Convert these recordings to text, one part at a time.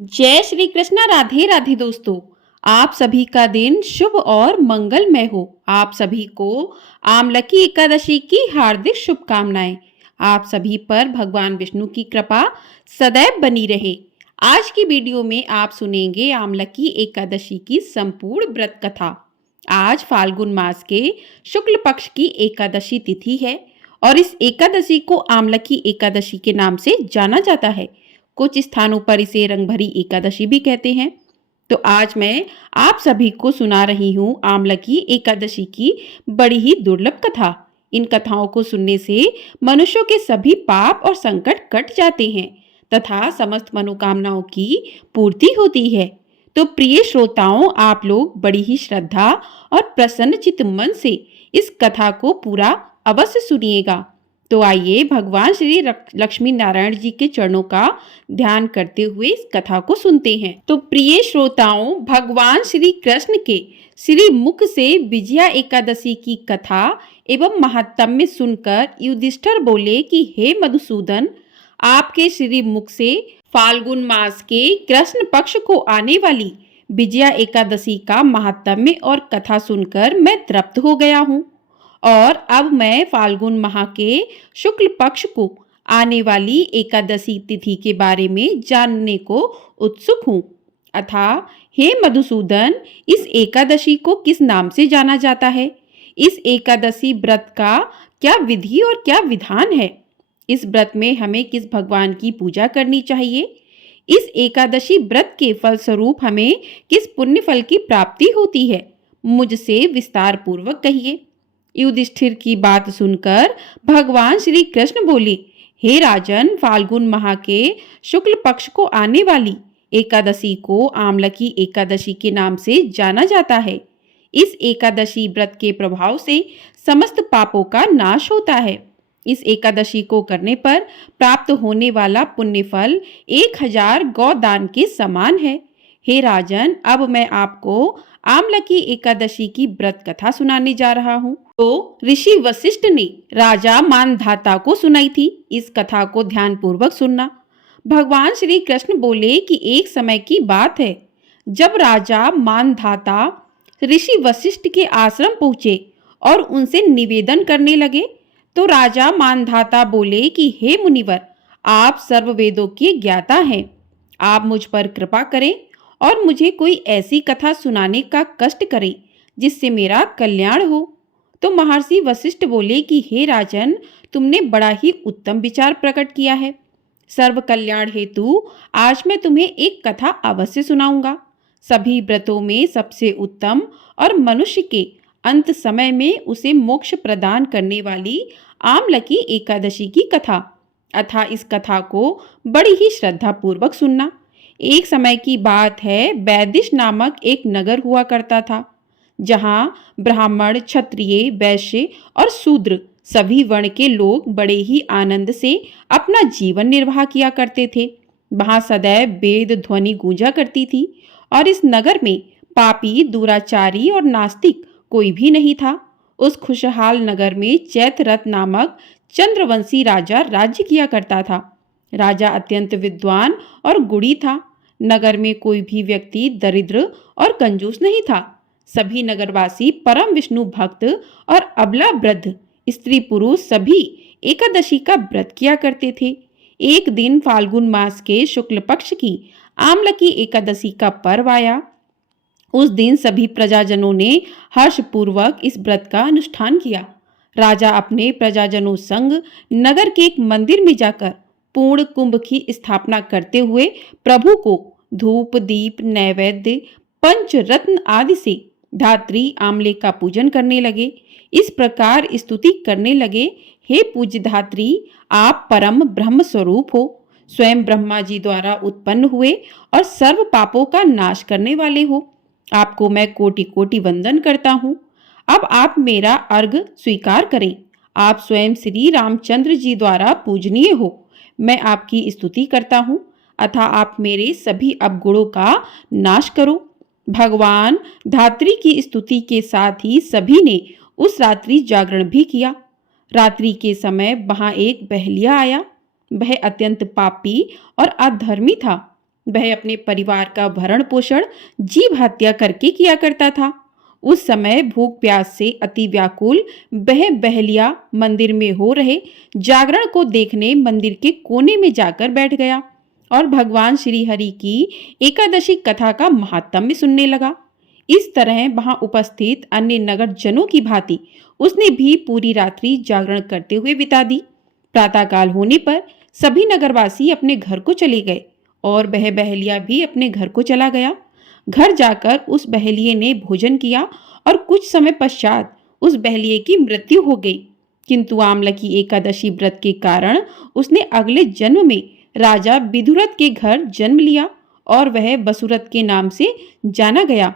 जय श्री कृष्णा। राधे राधे दोस्तों। आप सभी का दिन शुभ और मंगलमय हो। आप सभी को आमलकी एकादशी की हार्दिक शुभकामनाएं। आप सभी पर भगवान विष्णु की कृपा सदैव बनी रहे। आज की वीडियो में आप सुनेंगे आमलकी एकादशी की संपूर्ण व्रत कथा। आज फाल्गुन मास के शुक्ल पक्ष की एकादशी तिथि है और इस एकादशी को आमलकी एकादशी के नाम से जाना जाता है। कुछ स्थानों पर इसे रंगभरी एकादशी भी कहते हैं। तो आज मैं आप सभी को सुना रही हूँ आमलकी एकादशी की बड़ी ही दुर्लभ कथा। इन कथाओं को सुनने से मनुष्यों के सभी पाप और संकट कट जाते हैं तथा समस्त मनोकामनाओं की पूर्ति होती है। तो प्रिय श्रोताओं, आप लोग बड़ी ही श्रद्धा और प्रसन्नचित्त मन से इस कथा को पूरा अवश्य सुनिएगा। तो आइए भगवान श्री लक्ष्मी नारायण जी के चरणों का ध्यान करते हुए इस कथा को सुनते हैं। तो प्रिय श्रोताओं, भगवान श्री कृष्ण के श्री मुख से विजया एकादशी की कथा एवं महात्म्य सुनकर युधिष्ठिर बोले कि हे मधुसूदन, आपके श्री मुख से फाल्गुन मास के कृष्ण पक्ष को आने वाली विजया एकादशी का महात्म्य और कथा सुनकर मैं तृप्त हो गया हूँ और अब मैं फाल्गुन माह के शुक्ल पक्ष को आने वाली एकादशी तिथि के बारे में जानने को उत्सुक हूँ। अथा हे मधुसूदन, इस एकादशी को किस नाम से जाना जाता है? इस एकादशी व्रत का क्या विधि और क्या विधान है? इस व्रत में हमें किस भगवान की पूजा करनी चाहिए? इस एकादशी व्रत के फलस्वरूप हमें किस पुण्य फल की प्राप्ति होती है? मुझसे विस्तार पूर्वक कहिए। युधिष्ठिर की बात सुनकर भगवान श्री कृष्ण बोले, हे राजन, फाल्गुन माह के शुक्ल पक्ष को आने वाली एकादशी को आमलकी एकादशी के नाम से जाना जाता है। इस एकादशी व्रत के प्रभाव से समस्त पापों का नाश होता है। इस एकादशी को करने पर प्राप्त होने वाला पुण्य फल 1000 गौदान के समान है। हे राजन, अब मैं आपको आमलकी एकादशी की व्रत कथा सुनाने जा रहा हूँ। तो ऋषि वशिष्ठ ने राजा मानधाता को सुनाई थी। इस कथा को ध्यान पूर्वक सुनना। भगवान श्री कृष्ण बोले कि एक समय की बात है जब राजा मानधाता ऋषि वशिष्ठ के आश्रम पहुंचे और उनसे निवेदन करने लगे। तो राजा मानधाता बोले कि हे मुनिवर, आप सर्व वेदों के ज्ञाता हैं। आप मुझ पर कृपा करें और मुझे कोई ऐसी कथा सुनाने का कष्ट करें जिससे मेरा कल्याण हो। तो महर्षि वशिष्ठ बोले कि हे राजन, तुमने बड़ा ही उत्तम विचार प्रकट किया है। सर्व कल्याण हेतु आज मैं तुम्हें एक कथा अवश्य सुनाऊंगा। सभी व्रतों में सबसे उत्तम और मनुष्य के अंत समय में उसे मोक्ष प्रदान करने वाली आमलकी एकादशी की कथा। अतः इस कथा को बड़ी ही श्रद्धा पूर्वक सुनना। एक समय की बात है, वैदिश नामक एक नगर हुआ करता था जहां ब्राह्मण, क्षत्रिय, वैश्य और शूद्र सभी वर्ण के लोग बड़े ही आनंद से अपना जीवन निर्वाह किया करते थे। वहां सदैव वेद ध्वनि गूंजा करती थी और इस नगर में पापी, दुराचारी और नास्तिक कोई भी नहीं था। उस खुशहाल नगर में चैत्ररथ नामक चंद्रवंशी राजा राज्य किया करता था। राजा अत्यंत विद्वान और गुणी था। नगर में कोई भी व्यक्ति दरिद्र और कंजूस नहीं था। सभी नगरवासी परम विष्णु भक्त और अबला वृद्ध, स्त्री पुरुष सभी एकादशी का व्रत किया करते थे। एक दिन फाल्गुन मास के शुक्ल पक्ष की आमलकी एकादशी का पर्व आया। उस दिन सभी प्रजाजनों ने हर्षपूर्वक इस व्रत का अनुष्ठान किया। राजा अपने प्रजाजनों संग नगर के एक मंदिर में जाकर पूर्ण कुंभ की स्थापना करते हुए प्रभु को धूप, दीप, नैवेद्य, पंचरत्न आदि से धात्री आमले का पूजन करने लगे। इस प्रकार स्तुति करने लगे, हे पूज्य धात्री, आप परम ब्रह्म स्वरूप हो, स्वयं ब्रह्मा जी द्वारा उत्पन्न हुए और सर्व पापों का नाश करने वाले हो। आपको मैं कोटि कोटि वंदन करता हूँ। अब आप मेरा अर्घ स्वीकार करें। आप स्वयं श्री रामचंद्र जी द्वारा पूजनीय हो। मैं आपकी स्तुति करता हूँ, अतः आप मेरे सभी अवगुणों का नाश करो। भगवान धात्री की स्तुति के साथ ही सभी ने उस रात्रि जागरण भी किया। रात्रि के समय वहां एक बहलिया आया। वह अत्यंत पापी और अधर्मी था। वह अपने परिवार का भरण पोषण जीव हत्या करके किया करता था। उस समय भूख प्यास से अति व्याकुल वह बहलिया मंदिर में हो रहे जागरण को देखने मंदिर के कोने में जाकर बैठ गया और भगवान श्री हरि की एकादशी कथा का महात्म्य सुनने लगा। इस तरह वहां उपस्थित अन्य नगर जनों की भांति उसने भी पूरी रात्रि जागरण करते हुए बिता दी। प्रातःकाल होने पर सभी नगरवासी अपने घर को चले गए और वह बहलिया भी अपने घर को चला गया। घर जाकर उस बहलिये ने भोजन किया और कुछ समय पश्चात उस बहलिये की मृत्यु हो गई। किंतु आमलकी एकादशी व्रत के कारण उसने अगले जन्म में राजा विदुरथ के घर जन्म लिया और वह वसुरथ के नाम से जाना गया।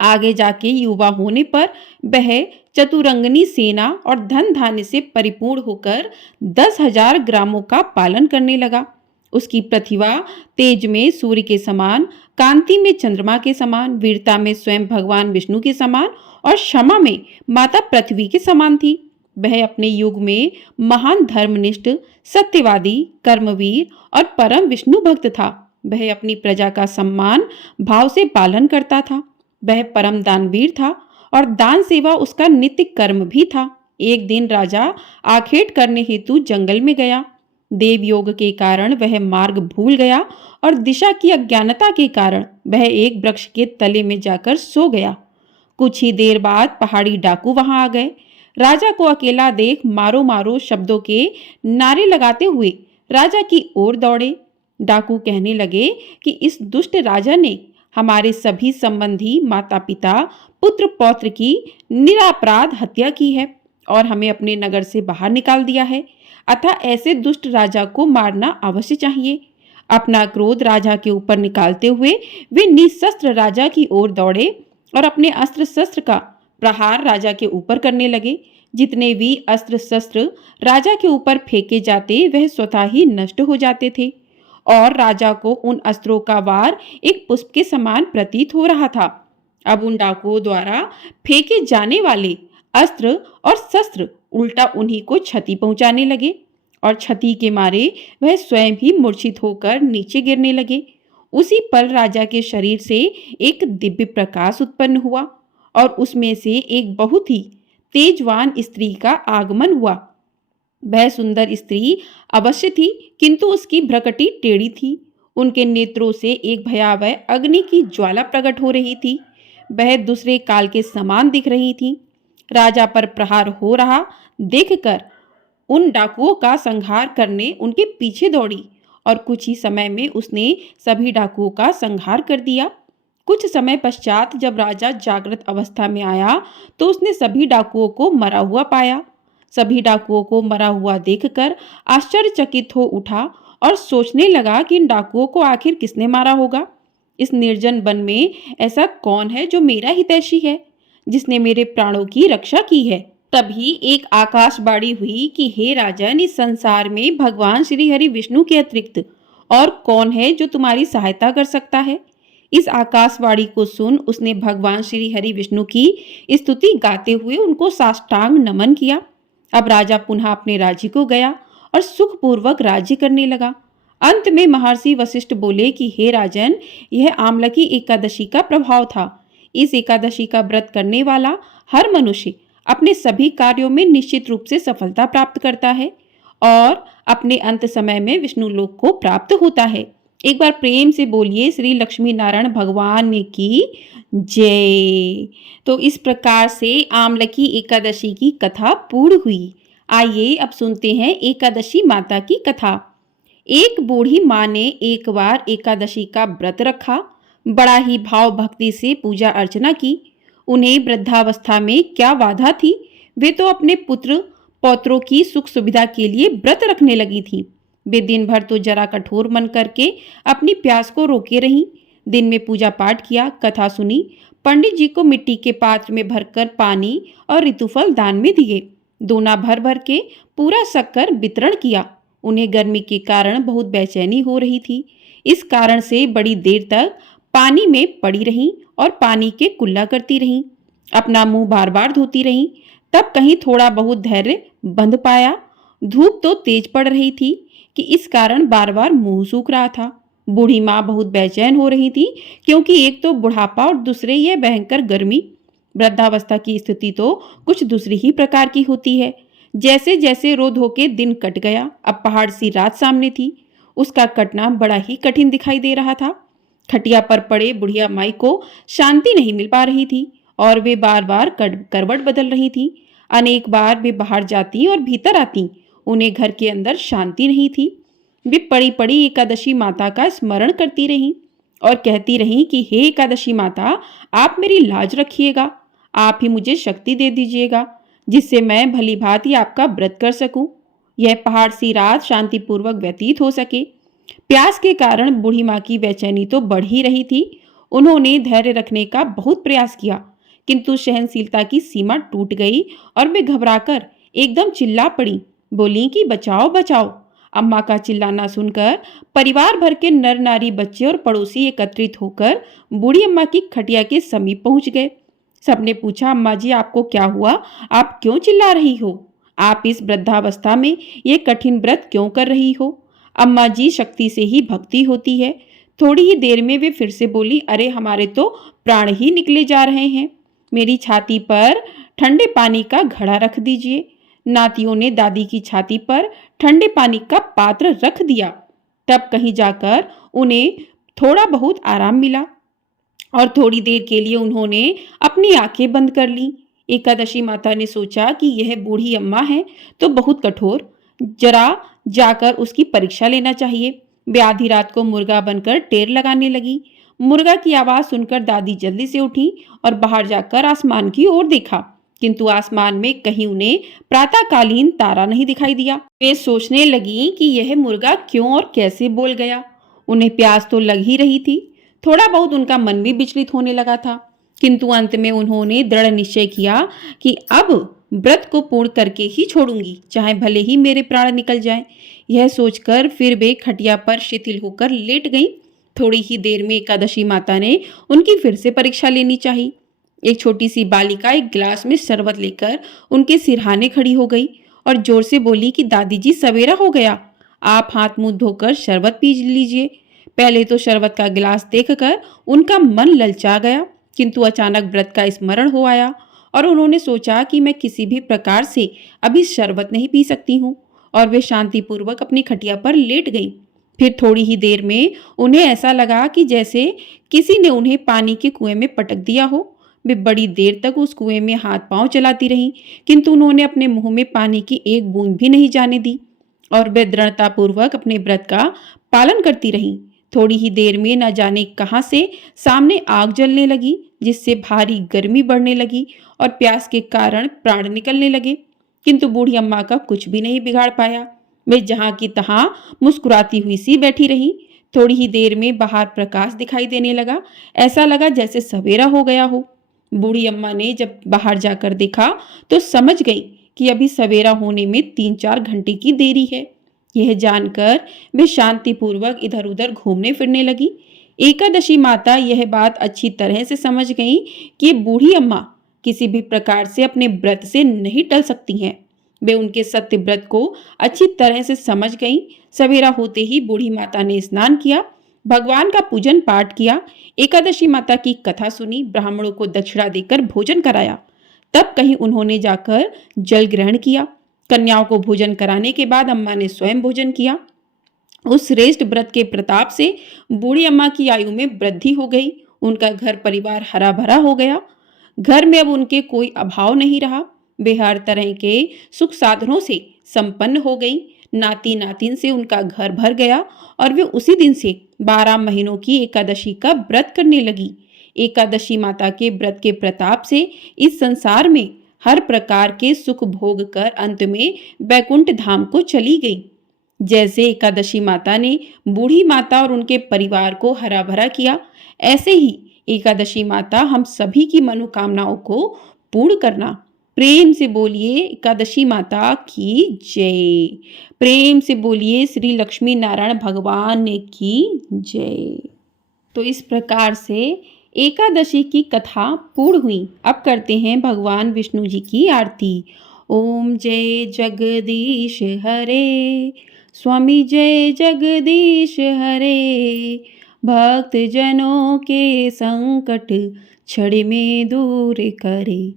आगे जाके युवा होने पर वह चतुरंगनी सेना और धन धान्य से परिपूर्ण होकर 10,000 ग्रामों का पालन करने लगा। उसकी प्रतिभा तेज में सूर्य के समान, कांति में चंद्रमा के समान, वीरता में स्वयं भगवान विष्णु के समान और क्षमा में माता पृथ्वी के समान थी। वह अपने युग में महान धर्मनिष्ठ, सत्यवादी, कर्मवीर और परम विष्णु भक्त था। वह अपनी प्रजा का सम्मान भाव से पालन करता था। वह परम दानवीर था और दान सेवा उसका नित्य कर्म भी था। एक दिन राजा आखेट करने हेतु जंगल में गया। देव योग के कारण वह मार्ग भूल गया और दिशा की अज्ञानता के कारण वह एक वृक्ष के तले में जाकर सो गया। कुछ ही देर बाद पहाड़ी डाकू वहां आ गए। राजा को अकेला देख मारो मारो शब्दों के नारे लगाते हुए राजा की ओर दौड़े। डाकू कहने लगे कि इस दुष्ट राजा ने हमारे सभी संबंधी, माता पिता, पुत्र पौत्र की निरापराध हत्या की है और हमें अपने नगर से बाहर निकाल दिया है। अतः ऐसे दुष्ट राजा को मारना अवश्य चाहिए। अपना क्रोध राजा के ऊपर निकालते हुए वे निशस्त्र राजा की ओर दौड़े और अपने अस्त्र शस्त्र का प्रहार राजा के ऊपर करने लगे। जितने भी अस्त्र शस्त्र राजा के ऊपर फेंके जाते वह स्वतः ही नष्ट हो जाते थे और राजा को उन अस्त्रों का वार एक पुष्प के समान प्रतीत हो रहा था। अब उन डाकुओं द्वारा फेंके जाने वाले अस्त्र और शस्त्र उल्टा उन्हीं को क्षति पहुंचाने लगे और क्षति के मारे वह स्वयं ही मूर्छित होकर नीचे गिरने लगे। उसी पल राजा के शरीर से एक दिव्य प्रकाश उत्पन्न हुआ और उसमें से एक बहुत ही तेजवान स्त्री का आगमन हुआ। वह सुंदर स्त्री अवश्य थी, किंतु उसकी भ्रकटी टेढ़ी थी। उनके नेत्रों से एक भयावह अग्नि की ज्वाला प्रकट हो रही थी। वह दूसरे काल के समान दिख रही थी। राजा पर प्रहार हो रहा देखकर उन डाकुओं का संहार करने उनके पीछे दौड़ी और कुछ ही समय में उसने सभी डाकुओं का संहार कर दिया। कुछ समय पश्चात जब राजा जागृत अवस्था में आया तो उसने सभी डाकुओं को मरा हुआ पाया। सभी डाकुओं को मरा हुआ देखकर आश्चर्यचकित हो उठा और सोचने लगा कि इन डाकुओं को आखिर किसने मारा होगा। इस निर्जन वन में ऐसा कौन है जो मेरा हितैषी है, जिसने मेरे प्राणों की रक्षा की है। तभी एक आकाशवाणी हुई कि हे राजन, इस संसार में भगवान श्री हरि विष्णु के अतिरिक्त और कौन है जो तुम्हारी सहायता कर सकता है। इस आकाशवाणी को सुन उसने भगवान श्री हरि विष्णु की स्तुति गाते हुए उनको साष्टांग नमन किया। अब राजा पुनः अपने राज्य को गया और सुखपूर्वक राज्य करने लगा। अंत में महर्षि वशिष्ठ बोले कि हे राजन, यह आमलकी एकादशी का प्रभाव था। इस एकादशी का व्रत करने वाला हर मनुष्य अपने सभी कार्यों में निश्चित रूप से सफलता प्राप्त करता है और अपने अंत समय में विष्णु लोक को प्राप्त होता है। एक बार प्रेम से बोलिए श्री लक्ष्मी नारायण भगवान की जय। तो इस प्रकार से आमलकी एकादशी की कथा पूर्ण हुई। आइए अब सुनते हैं एकादशी माता की कथा। एक बूढ़ी माँ ने एक बार एकादशी का व्रत रखा। बड़ा ही भाव भक्ति से पूजा अर्चना की। उन्हें वृद्धावस्था में क्या बाधा थी, वे तो अपने पुत्र पौत्रों की सुख सुविधा के लिए व्रत रखने लगी थी। वे दिन भर तो जरा कठोर मन करके अपनी प्यास को रोके रहीं। दिन में पूजा पाठ किया, कथा सुनी, पंडित जी को मिट्टी के पात्र में भरकर पानी और ऋतुफल दान में दिए। दोना भर भर के पूरा शक्कर वितरण किया। उन्हें गर्मी के कारण बहुत बेचैनी हो रही थी। इस कारण से बड़ी देर तक पानी में पड़ी रहीं और पानी के कुल्ला करती रहीं। अपना मुंह बार बार धोती रहीं। तब कहीं थोड़ा बहुत धैर्य बंध पाया। धूप तो तेज पड़ रही थी कि इस कारण बार बार मुंह सूख रहा था। बूढ़ी माँ बहुत बेचैन हो रही थी, क्योंकि एक तो बुढ़ापा और दूसरे ये भयंकर गर्मी। वृद्धावस्था की स्थिति तो कुछ दूसरी ही प्रकार की होती है। जैसे जैसे रो धो के दिन कट गया, अब पहाड़ सी रात सामने थी। उसका कटना बड़ा ही कठिन दिखाई दे रहा था। खटिया पर पड़े बुढ़िया माई को शांति नहीं मिल पा रही थी और वे बार बार करवट बदल रही थी। अनेक बार वे बाहर जाती और भीतर आती, उन्हें घर के अंदर शांति नहीं थी। वे पड़ी पड़ी एकादशी माता का स्मरण करती रहीं और कहती रहीं कि हे एकादशी माता, आप मेरी लाज रखिएगा, आप ही मुझे शक्ति दे दीजिएगा, जिससे मैं भली भांति आपका व्रत कर सकूं, यह पहाड़ सी रात शांतिपूर्वक व्यतीत हो सके। प्यास के कारण बूढ़ी माँ की बेचैनी तो बढ़ ही रही थी। उन्होंने धैर्य रखने का बहुत प्रयास किया, किंतु सहनशीलता की सीमा टूट गई और वे घबराकर एकदम चिल्ला पड़ी, बोली कि बचाओ बचाओ। अम्मा का चिल्लाना सुनकर परिवार भर के नर नारी, बच्चे और पड़ोसी एकत्रित होकर बूढ़ी अम्मा की खटिया के समीप पहुंच गए। सबने पूछा, अम्मा जी आपको क्या हुआ? आप क्यों चिल्ला रही हो? आप इस वृद्धावस्था में ये कठिन व्रत क्यों कर रही हो? अम्मा जी, शक्ति से ही भक्ति होती है। थोड़ी ही देर में वे फिर से बोली, अरे हमारे तो प्राण ही निकले जा रहे हैं। मेरी छाती पर ठंडे पानी का घड़ा रख दीजिए। नातियों ने दादी की छाती पर ठंडे पानी का पात्र रख दिया। तब कहीं जाकर उन्हें थोड़ा बहुत आराम मिला और थोड़ी देर के लिए उन्होंने अपनी आंखें बंद कर ली। एकादशी माता ने सोचा कि यह बूढ़ी अम्मा है तो बहुत कठोर, जरा जाकर उसकी परीक्षा लेना चाहिए। वे आधी रात को मुर्गा बनकर टेर लगाने लगी। मुर्गा की आवाज सुनकर दादी जल्दी से उठी और बाहर जाकर आसमान की ओर देखा, किंतु आसमान में कहीं उन्हें प्रातःकालीन तारा नहीं दिखाई दिया। वे सोचने लगी कि यह मुर्गा क्यों और कैसे बोल गया। उन्हें प्यास तो लग ही रही थी, थोड़ा बहुत उनका मन भी विचलित होने लगा था, किंतु अंत में उन्होंने दृढ़ निश्चय किया कि अब व्रत को पूर्ण करके ही छोड़ूंगी, चाहे भले ही मेरे प्राण निकल जाएं। यह सोचकर फिर वे खटिया पर शिथिल होकर लेट गईं। थोड़ी ही देर में एकादशी माता ने उनकी फिर से परीक्षा लेनी चाहिए। एक छोटी सी बालिका एक गिलास में शरबत लेकर उनके सिरहाने खड़ी हो गई और जोर से बोली कि दादी जी, सवेरा हो गया, आप हाथ मुंह धोकर शरबत पी लीजिए। पहले तो शरबत का गिलास देखकर उनका मन ललचा गया, किंतु अचानक व्रत का स्मरण हो आया और उन्होंने सोचा कि मैं किसी भी प्रकार से अभी शरबत नहीं पी सकती हूँ, और वे शांतिपूर्वक अपनी खटिया पर लेट गईं। फिर थोड़ी ही देर में उन्हें ऐसा लगा कि जैसे किसी ने उन्हें पानी के कुएं में पटक दिया हो। वे बड़ी देर तक उस कुएं में हाथ पांव चलाती रहीं, किंतु उन्होंने अपने मुंह में पानी की एक बूंद भी नहीं जाने दी और वे दृढ़तापूर्वक अपने व्रत का पालन करती रहीं। थोड़ी ही देर में न जाने कहां से सामने आग जलने लगी, जिससे भारी गर्मी बढ़ने लगी और प्यास के कारण प्राण निकलने लगे, किंतु बूढ़ी अम्मा का कुछ भी नहीं बिगाड़ पाया। वे जहां की तहां मुस्कुराती हुई सी बैठी रही। थोड़ी ही देर में बाहर प्रकाश दिखाई देने लगा, ऐसा लगा जैसे सवेरा हो गया हो। बूढ़ी अम्मा ने जब बाहर जाकर देखा तो समझ गई कि अभी सवेरा होने में 3-4 घंटे की देरी है। यह जानकर वे शांतिपूर्वक इधर उधर घूमने फिरने लगी। एकादशी माता यह बात अच्छी तरह से समझ गई कि बूढ़ी अम्मा किसी भी प्रकार से अपने व्रत से नहीं टल सकती हैं। वे उनके सत्य व्रत को अच्छी तरह से समझ गईं। सवेरा होते ही बूढ़ी माता ने स्नान किया, भगवान का पूजन पाठ किया, एकादशी माता की कथा सुनी, ब्राह्मणों को दक्षिणा देकर भोजन कराया। तब कहीं उन्होंने जाकर जल ग्रहण किया। कन्याओं को भोजन कराने के बाद अम्मा ने स्वयं भोजन किया। उस श्रेष्ठ व्रत के प्रताप से बूढ़ी अम्मा की आयु में वृद्धि हो गई। उनका घर परिवार हरा भरा हो गया। घर में अब उनके कोई अभाव नहीं रहा। वे हर तरह के सुख साधनों से संपन्न हो गई। नाती नातिन से उनका घर भर गया और वे उसी दिन से 12 महीनों की एकादशी का व्रत करने लगी। एकादशी माता के व्रत के प्रताप से इस संसार में हर प्रकार के सुख भोग कर अंत में बैकुंठ धाम को चली गई। जैसे एकादशी माता ने बूढ़ी माता और उनके परिवार को हरा भरा किया, ऐसे ही एकादशी माता हम सभी की मनोकामनाओं को पूर्ण करना। प्रेम से बोलिए एकादशी माता की जय। प्रेम से बोलिए श्री लक्ष्मी नारायण भगवान की जय। तो इस प्रकार से एकादशी की कथा पूर्ण हुई। अब करते हैं भगवान विष्णु जी की आरती। ओम जय जगदीश हरे, स्वामी जय जगदीश हरे। भक्त जनों के संकट क्षण में दूर करे।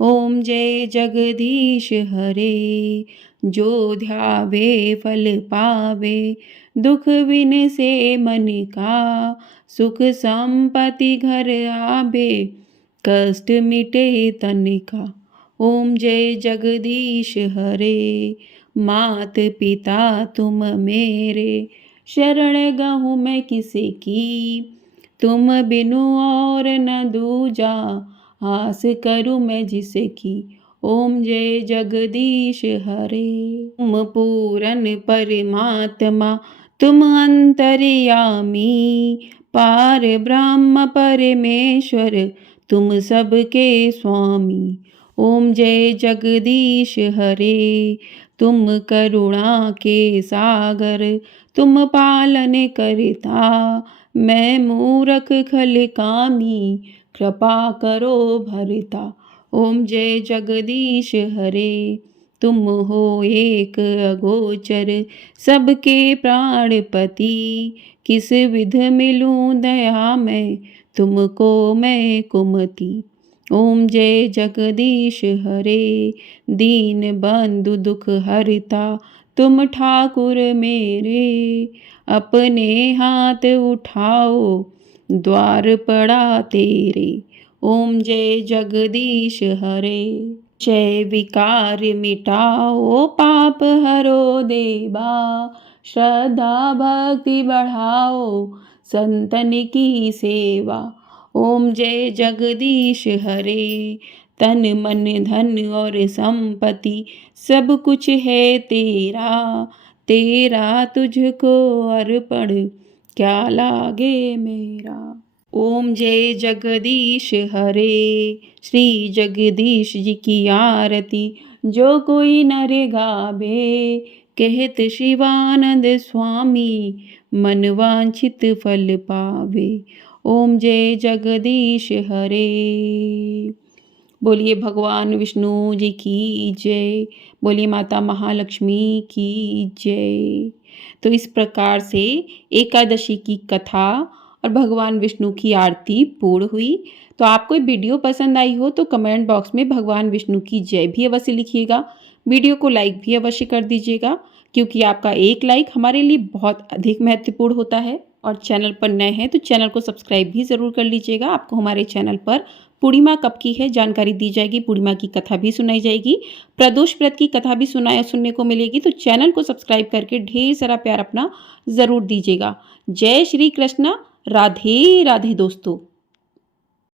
ओम जय जगदीश हरे। जो ध्यावे फल पावे, दुख बिन से मन का, सुख संपत्ति घर आवे, कष्ट मिटे तन का। ओम जय जगदीश हरे। मात पिता तुम मेरे, शरण गहूँ मैं किसी की, तुम बिनु और न दूजा, आस करूँ मैं जिसकी। ओम जय जगदीश हरे। तुम पूरन परमात्मा, तुम अंतर्यामी, पार ब्रह्म परमेश्वर, तुम सबके स्वामी। ओम जय जगदीश हरे। तुम करुणा के सागर, तुम पालन करता, मैं मूरख खल कामी, कृपा करो भरता। ओम जय जगदीश हरे। तुम हो एक अगोचर, सबके प्राणपति, किस विध मिलूं दया मैं, तुमको मैं कुमति। ओम जय जगदीश हरे। दीन बंधु दुख हरता, तुम ठाकुर मेरे, अपने हाथ उठाओ, द्वार पड़ा तेरे। ओम जय जगदीश हरे। जय विकार मिटाओ, पाप हरो देवा, श्रद्धा भक्ति बढ़ाओ, संतन की सेवा। ओम जय जगदीश हरे। तन मन धन और संपत्ति सब कुछ है तेरा, तेरा तुझको अर्पण, क्या लागे मेरा। ओम जय जगदीश हरे। श्री जगदीश जी की आरती जो कोई नर गावे, कहत शिवानंद स्वामी, मन वांछित फल पावे। ओम जय जगदीश हरे। बोलिए भगवान विष्णु जी की जय। बोलिए माता महालक्ष्मी की जय। तो इस प्रकार से एकादशी की कथा और भगवान विष्णु की आरती पूर्ण हुई। तो आपको ये वीडियो पसंद आई हो तो कमेंट बॉक्स में भगवान विष्णु की जय भी अवश्य लिखिएगा। वीडियो को लाइक भी अवश्य कर दीजिएगा, क्योंकि आपका एक लाइक हमारे लिए बहुत अधिक महत्वपूर्ण होता है। और चैनल पर नए हैं तो चैनल को सब्सक्राइब भी ज़रूर कर लीजिएगा। आपको हमारे चैनल पर पूर्णिमा कब की है जानकारी दी जाएगी, पूर्णिमा की कथा भी सुनाई जाएगी, प्रदोष व्रत की कथा भी सुनने को मिलेगी। तो चैनल को सब्सक्राइब करके ढेर सारा प्यार अपना ज़रूर दीजिएगा। जय श्री कृष्णा। राधे राधे दोस्तों।